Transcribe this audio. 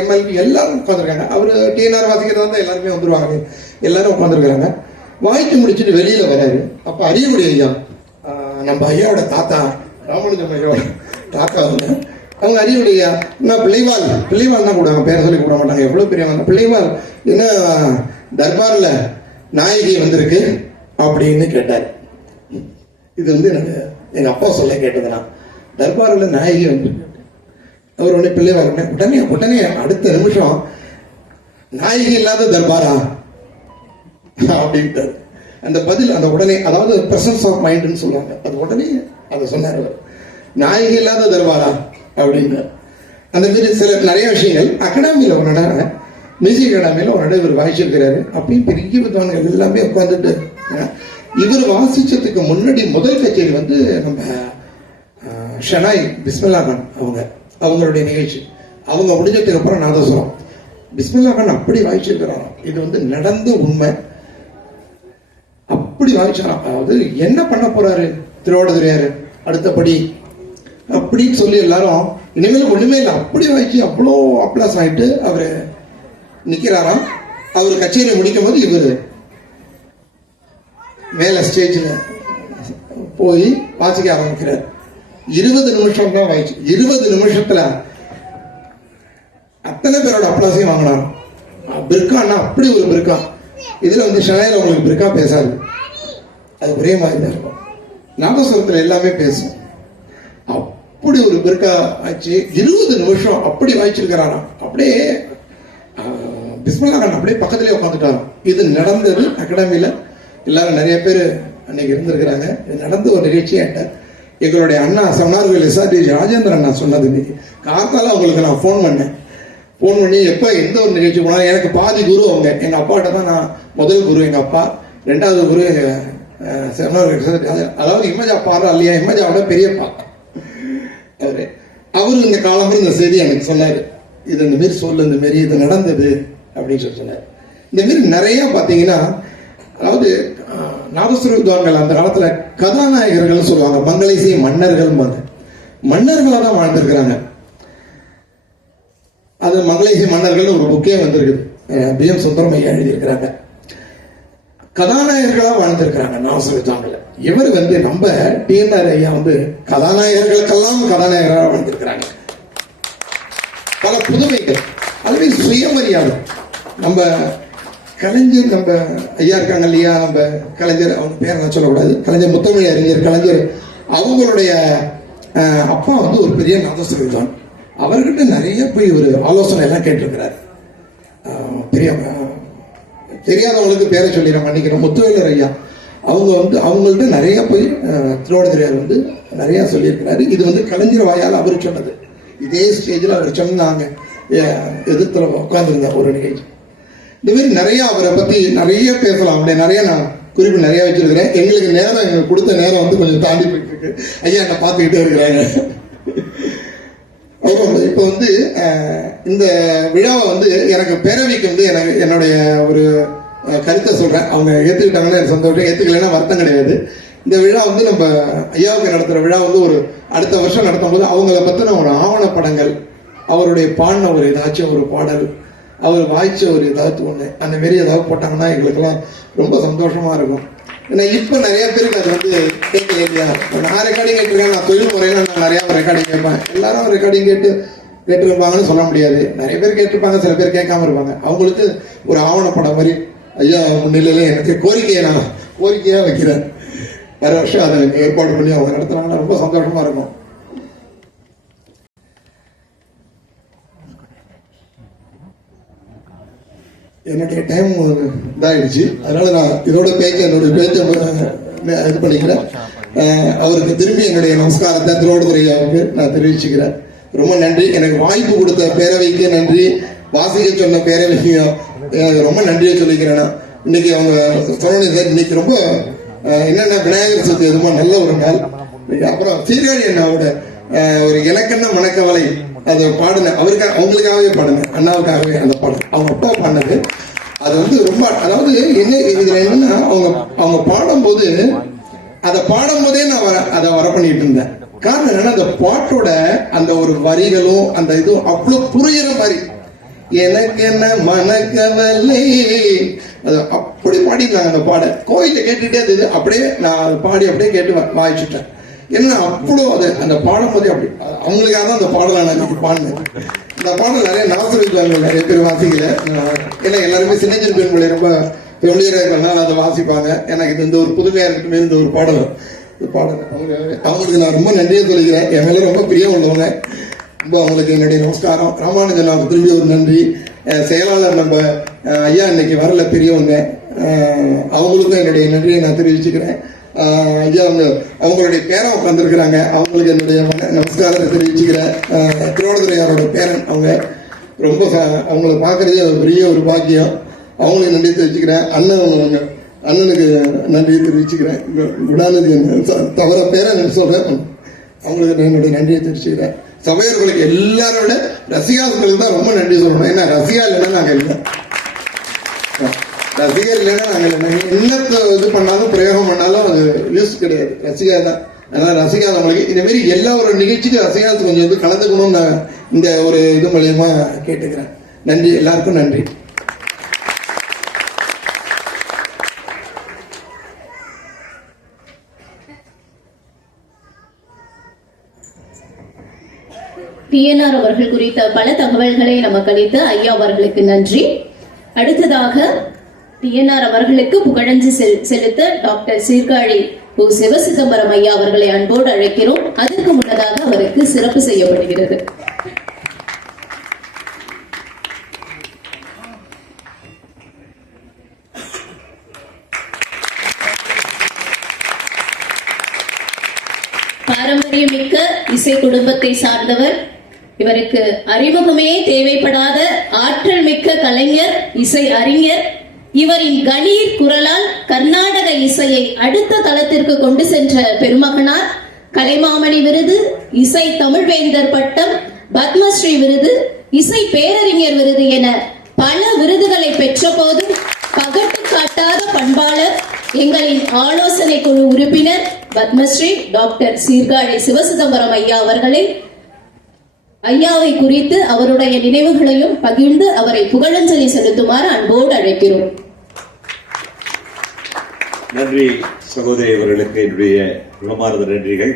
MLP எல்லாரும் உட்காந்துருக்காங்க. அவர் TNR வாசிக்கிறதா இருந்தால் எல்லாருமே வந்துருவாங்க. எல்லாரும் உட்காந்துருக்காங்க. வாய்க்கு முடிச்சுட்டு வெளியில வராரு. அப்ப அறியக்கூடிய ஐயா, நம்ம ஐயாவோட தாத்தா ராமானுஜம் ஐயாவோட தாத்தா வந்து அவங்க அறிவுடைய என்ன பிள்ளைவாள் தான் கூடாங்க, பேரை சொல்லி கூட மாட்டாங்க. எவ்வளவு பெரியவங்க பிள்ளைவாள், என்ன தர்பார்ல நாயகி வந்திருக்கு அப்படின்னு கேட்டார். இது வந்து எனக்கு எங்க அப்பா சொல்ல கேட்டதுன்னா, தர்பாரில் நாயகி வந்து அவர் உடனே பிள்ளைவாள் உடனே அடுத்த நிமிஷம் நாயகி இல்லாத தர்பாரா அப்படின்ட்டார். அந்த பதில் அந்த உடனே, அதாவது பிரசன்ஸ் ஆஃப் மைண்ட்னு சொல்லுவாங்க, அது உடனே அதை சொன்னார். நாயகி இல்லாத தர்பாரா அப்படின்னு. அந்த மாதிரி சில நிறைய விஷயங்கள் அகாடமியில் ஒரு நட மியூசிக் அகாடமியில் ஒரு நட இவர் வாசிச்சிருக்கிறாரு. அப்பயும் பெரிய வித்வான்கள் எல்லாமே உட்காந்துட்டு, இவர் வாசிச்சதுக்கு முன்னாடி முதல் கச்சேரி வந்து நம்ம ஷனாய் பிஸ்மில்லா கான் அவங்களுடைய நிகழ்ச்சி. அவங்க முடிஞ்சதுக்கு அப்புறம் நாதஸ்வரம் பிஸ்மில்லா கான் அப்படி வாசிச்சிருக்கிறாங்க. இது வந்து நடந்த உண்மை. அப்படி வாசிச்சாராம். அதாவது என்ன பண்ண போறாரு திருவாவடுதுறையாரு அடுத்தபடி அப்படின்னு சொல்லி எல்லாரும் இனிமேல் ஒண்ணுமே இல்லை அப்படி வாய்ச்சி அவ்வளோ அப்ளாஸ் ஆகிட்டு அவரு நிக்கிறாராம். அவர் கச்சேரி முடிக்கும் போது இவர் மேல ஸ்டேஜில் போய் வாசிக்க ஆரம்பிக்கிறார். 20 நிமிஷம் தான் வாய்ச்சி. 20 நிமிஷத்துல அத்தனை பேரோட அப்ளாஸையும் வாங்கினார். பிர்கான்னா அப்படி ஒரு பிர்கா. இதுல வந்து ஷனாயில உங்களுக்கு பிர்கா பேசாது, அது ஒரே மாதிரி தான் இருக்கும். நாதஸ்வரத்துல எல்லாமே பேசும். அப்படி ஒரு பிர்கா ஆச்சு. 20 நிமிஷம் அப்படி வாய்ச்சிருக்கிறாராம். அப்படியே பிஸ்மில்லா கான் அப்படியே பக்கத்திலே உட்காந்துட்டாராம். இது நடந்தது அகாடமியில. எல்லாரும் நிறைய பேர் அன்னைக்கு இருந்திருக்கிறாங்க. இது நடந்த ஒரு நிகழ்ச்சியாட்ட எங்களுடைய அண்ணா சமனார்கோயில் எஸ்ஆர்டி ராஜேந்திரன் அண்ணா சொன்னது. இன்னைக்கு காத்தால அவங்களுக்கு நான் ஃபோன் பண்ணி எப்ப எந்த ஒரு நிகழ்ச்சி போனாலும் எனக்கு பாதி குரு அவங்க. எங்க அப்பாட்ட தான் நான் முதல் குரு எங்க அப்பா, 2வது குரு அதாவது இமஜா பாடுறா இல்லையா, இமஜாவோட பெரியப்பா அவரு இந்த காலம்பரம் இந்த செய்தி எனக்கு சொன்னாரு. இது இந்த மாரி சொல்லு, இந்த மாரி இது நடந்தது அப்படின்னு சொல்லி சொன்னார். இந்த மாரி நிறைய பாத்தீங்கன்னா, அதாவது நாதஸ்வர வித்வான்கள் அந்த காலத்துல கதாநாயகர்கள் சொல்லுவாங்க, மங்களேசிய மன்னர்கள் மன்னர்களா தான் வாழ்ந்திருக்கிறாங்க. அது மங்களேசிய மன்னர்கள் ஒரு புக்கே வந்திருக்குது, பி.எம். சுந்தரம் ஐயா எழுதியிருக்கிறாங்க. கதாநாயகர்களா வாழ்ந்திருக்கிறாங்க நாதஸ்வர வித்வான்கள். இவர் வந்து நம்ம டிஎன்ஆர் ஐயா வந்து கதாநாயகர்களுக்கெல்லாம் கதாநாயகராக வாழ்ந்திருக்கிறாங்க. பல புதுமைகள், அதுவே சுயமரியாதை. நம்ம கலைஞர், நம்ம ஐயா இருக்காங்க இல்லையா, நம்ம கலைஞர், அவங்க பேர் நான் சொல்லக்கூடாது, கலைஞர் முத்தமிழ் அறிஞர் கலைஞர், அவங்களுடைய அப்பா வந்து ஒரு பெரிய நாதஸ்வர வித்வான். அவர்கிட்ட நிறைய போய் ஒரு ஆலோசனை எல்லாம் கேட்டிருக்கிறார். பெரிய தெரியாதவங்களுக்கு பேரை சொல்லி நான் மன்னிக்கிறேன், முத்துவேலர் ஐயா. அவங்க வந்து அவங்கள்ட்ட நிறைய போய் திருவாவடுதுறையார் வந்து நிறைய சொல்லியிருக்கிறாரு. இது வந்து கலைஞர் வாயால் அவர் சொன்னது. இதே ஸ்டேஜில் அவர் சொன்னாங்க, எதிர்த்துல உட்கார்ந்துருந்த ஒரு நிகழ்ச்சி. இந்த மாதிரி நிறைய அவரை பத்தி நிறைய பேசலாம். அவருடைய நிறைய நான் குறிப்பு நிறைய வச்சிருக்கிறேன். எங்களுக்கு கொடுத்த நேரம் வந்து கொஞ்சம் தாண்டி போயிட்டு இருக்கு. ஐயா என்ன பார்த்துக்கிட்டே இருக்கிறாங்க. இப்ப வந்து இந்த விழாவை வந்து எனக்கு பேரவைக்கு வந்து எனக்கு என்னுடைய ஒரு கருத்தை சொல்றேன். அவங்க ஏத்துக்கிட்டாங்கன்னா எனக்கு சந்தோஷம், ஏத்துக்கலைன்னா வருத்தம் கிடையாது. இந்த விழா வந்து நம்ம ஐயாவுக்கு நடத்துற விழா வந்து ஒரு அடுத்த வருஷம் நடத்தும் போது அவங்கள பத்தின ஒரு ஆவணப்படங்கள், அவருடைய பாடின ஒரு ஏதாச்சும் ஒரு பாடல், அவர் வாய்ச்ச ஒரு ஏதாவது ஒண்ணு, அந்த மாரி ஏதாவது போட்டாங்கன்னா எங்களுக்கெல்லாம் ரொம்ப சந்தோஷமா இருக்கும். ஏன்னா இப்ப நிறைய பேருக்கு அது வந்து கேட்கல இல்லையா. நான் ரெக்கார்டிங் கேட்டிருக்கேன், நான் தொழில் முறையில நான் நிறைய ரெக்கார்டிங் கேட்பேன். எல்லாரும் ரெக்கார்டிங் கேட்டுருப்பாங்கன்னு சொல்ல முடியாது. நிறைய பேர் கேட்டிருப்பாங்க, சில பேர் கேட்காம இருப்பாங்க. அவங்களுக்கு ஒரு ஆவணப்படம் மாதிரி ஐயா முன்னிலையில எனக்கு கோரிக்கையா வைக்கிறேன். வர வருஷம் அதை ஏற்பாடு பண்ணி அவங்க நடத்துறாங்கன்னா ரொம்ப சந்தோஷமா இருக்கும். என்னுடைய டைம் இதாகிடுச்சு, அதனால நான் என்னுடைய பேச்சை இது பண்ணிக்கிறேன். அவருக்கு திரும்பி என்னுடைய நமஸ்காரத்தை திருவாவடுதுறையாவுக்கு நான் தெரிவிச்சுக்கிறேன். ரொம்ப நன்றி. எனக்கு வாய்ப்பு கொடுத்த பேரவைக்கு நன்றி, வாசிக்க சொன்ன பேரவைக்கு எனக்கு ரொம்ப நன்றியை சொல்லிக்கிறேன். இன்னைக்கு அவங்க சொல்லணும் சார், இன்னைக்கு ரொம்ப என்னென்ன விநாயகர் சதுர்த்தி எதுமா நல்ல ஒரு நாள். அப்புறம் சீர்காழி அண்ணாவோட ஒரு இலக்கண்ண மணக்கவலை அது பாடுன அவங்களுக்காகவே பாடுங்க, அண்ணாவுக்காகவே அந்த பாடல் அவங்க அப்பா பாடினது. அது வந்து ரொம்ப, அதாவது என்ன இதுல என்னன்னா, அவங்க பாடும்போது அதை பாடும்போதே நான் அதை வர பண்ணிட்டு இருந்தேன். காரணம் என்னன்னா, அந்த பாட்டோட அந்த ஒரு வரிகளும் அந்த இதுவும் அவ்வளவு புரியுற மாதிரி எனக்கு என்ன மனக்கவலை, அது அப்படி பாடினாங்க. அந்த பாட கோயில கேட்டுட்டே இருந்தது. அப்படியே நான் பாடி அப்படியே கேட்டு வாய்ச்சிட்டேன். என்ன அவ்வளோ அது அந்த பாடம் போதே அப்படி அவங்களுக்காக தான் அந்த பாடலை நான் பாடினேன். இந்த பாடல் நிறைய நாசரிப்பாங்க, நிறைய பேர் வாசிக்கல. ஏன்னா எல்லாருமே சின்னஞ்சின் பெண்மொழி ரொம்ப ஃபெமிலியராக இருக்கனால அதை வாசிப்பாங்க. எனக்கு இது இந்த ஒரு புதுமையா இருக்குமே இந்த ஒரு பாடல். இந்த பாடல் அவங்களுக்கு நான் ரொம்ப நன்றியை சொல்லிக்கிறேன். என் மேலே ரொம்ப பிரியம் உள்ளவங்க. ரொம்ப அவங்களுக்கு என்னுடைய நமஸ்காரம். ராமானுஜன் அவருக்கு திரும்பி ஒரு நன்றி. செயலாளர் நம்ம ஐயா இன்னைக்கு வரல, பெரியவங்க, அவங்களுக்கும் என்னுடைய நன்றியை நான் தெரிவிச்சுக்கிறேன். ஐயா அவங்களுடைய பேரன் உட்காந்துருக்கிறாங்க, அவங்களுக்கு என்னுடைய நமஸ்காரத்தை தெரிவிச்சுக்கிறேன். திருவாவடுதுறையாரோட பேரன் அவங்க, ரொம்ப அவங்கள பார்க்கறதே பெரிய ஒரு பாக்கியம். அவங்களுக்கு நன்றி தெரிவிச்சுக்கிறேன். அண்ணனுக்கு நன்றியை தெரிவிச்சுக்கிறேன். குணாநிதி தவிர பேரன் சொல்றேன், அவங்களுக்கு என்னுடைய நன்றியை தெரிவிச்சுக்கிறேன். சபையர்களுக்கு எல்லாரோட ரசிகாக்களுக்கு தான் ரொம்ப நன்றி சொல்லணும். ஏன்னா ரசிகா இல்லைன்னா நாங்கள் இல்லை, ரசிகர் இல்லைன்னா நாங்கள் இல்லை. என்னத்தை இது பண்ணாலும் பிரயோகம் பண்ணாலும் அது யூஸ் கிடையாது, ரசிகா தான். அதனால ரசிகா நம்மளுக்கு இந்த மாதிரி எல்லா ஒரு நிகழ்ச்சிக்கும் ரசிகாஸ் கொஞ்சம் வந்து கலந்துக்கணும்னு நான் இந்த ஒரு இது மூலியமா கேட்டுக்கிறேன். நன்றி, எல்லாருக்கும் நன்றி. PNR அவர்கள் குறித்த பல தகவல்களை நமக்கு அளித்த ஐயா அவர்களுக்கு நன்றி. அடுத்ததாக PNR அவர்களுக்கு புகழஞ்சு செலுத்த டாக்டர் சீர்காழி சிவசிதம்பரம் ஐயா அவர்களை அன்போடு அழைக்கிறோம். அதற்கு முன்னதாக அவருக்கு சிறப்பு செய்யப்படுகிறது. பாரம்பரியமிக்க இசை குடும்பத்தை சார்ந்தவர். இவருக்கு அறிமுகமே தேவைப்படாத ஆற்றல் மிக்க கலைஞர், இசை அறிஞர். இவரின் கணீர் குரலால் கர்நாடக இசையை அடுத்த தளத்திற்கு கொண்டு சென்ற பெருமகனார். கலைமாமணி விருது, இசை தமிழ்வேந்தர் பட்டம், பத்மஸ்ரீ விருது, இசை பேரறிஞர் விருது என பல விருதுகளை பெற்ற போதும் பகட்டு காட்டாத பண்பாளர், எங்களின் ஆலோசனை குழு உறுப்பினர் பத்மஸ்ரீ டாக்டர் சீர்காழி சிவசிதம்பரம் ஐயா அவர்களை ஐயாவை குறித்து அவருடைய நினைவுகளையும் பகிர்ந்து அவரை புகழஞ்சலி செலுத்துமாறு அன்போடு அழைக்கிறோம். நன்றி சகோதரி அவர்களுக்கு என்னுடைய உளமார்ந்த நன்றிகள்.